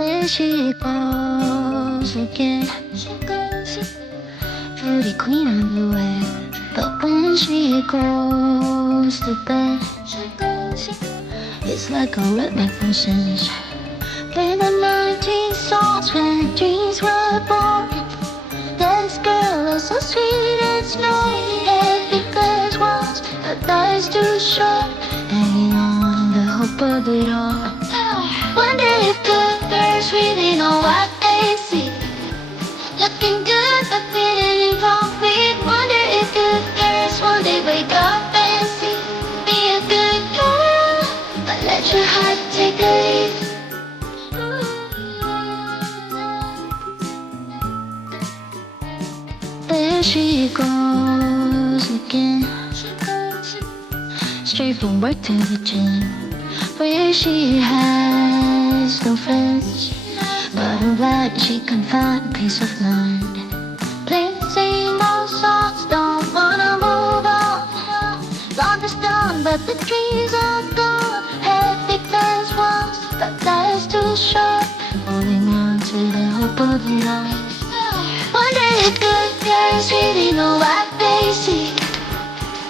There she goes again. Beauty queen underwear. But when she goes to bed, it's like a rhythmic message. In the 19th songs when dreams were born, this girl is so sweet and snowy. Because once her life's too short, hanging on the hope of it all. Wonder if good girls really know what they see. Looking good but feeling incomplete. Wonder if good girls one day wake up and see. Be a good girl, but let your heart take the lead. There she goes again, straight from work to the gym, where she has no friends, but I'm glad she can find peace of mind. Plain same old songs, don't wanna move on. Life is done, but the dreams are gone. Happy plans once, but life's too short, holding on to the hope of it all. Wonder if good girls really know what they see.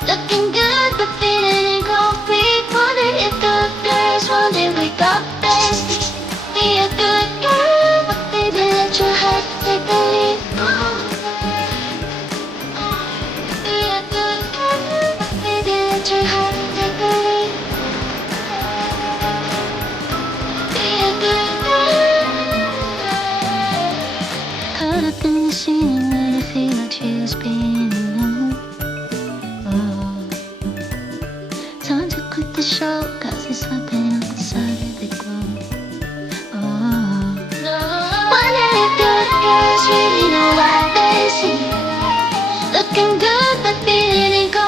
Looking good but feeling incomplete. Wonder if good girls one day wake up and see. Be a good girl, but baby let your heart take the lead. Be a good girl, but baby let your heart take the lead. Be a good girl. Caught up in the scene where I feel like she's been alone. Time to quit the show, cause it's slipping up the side of the globe. Wonder if good girls really know what they see. Looking good but feeling incomplete.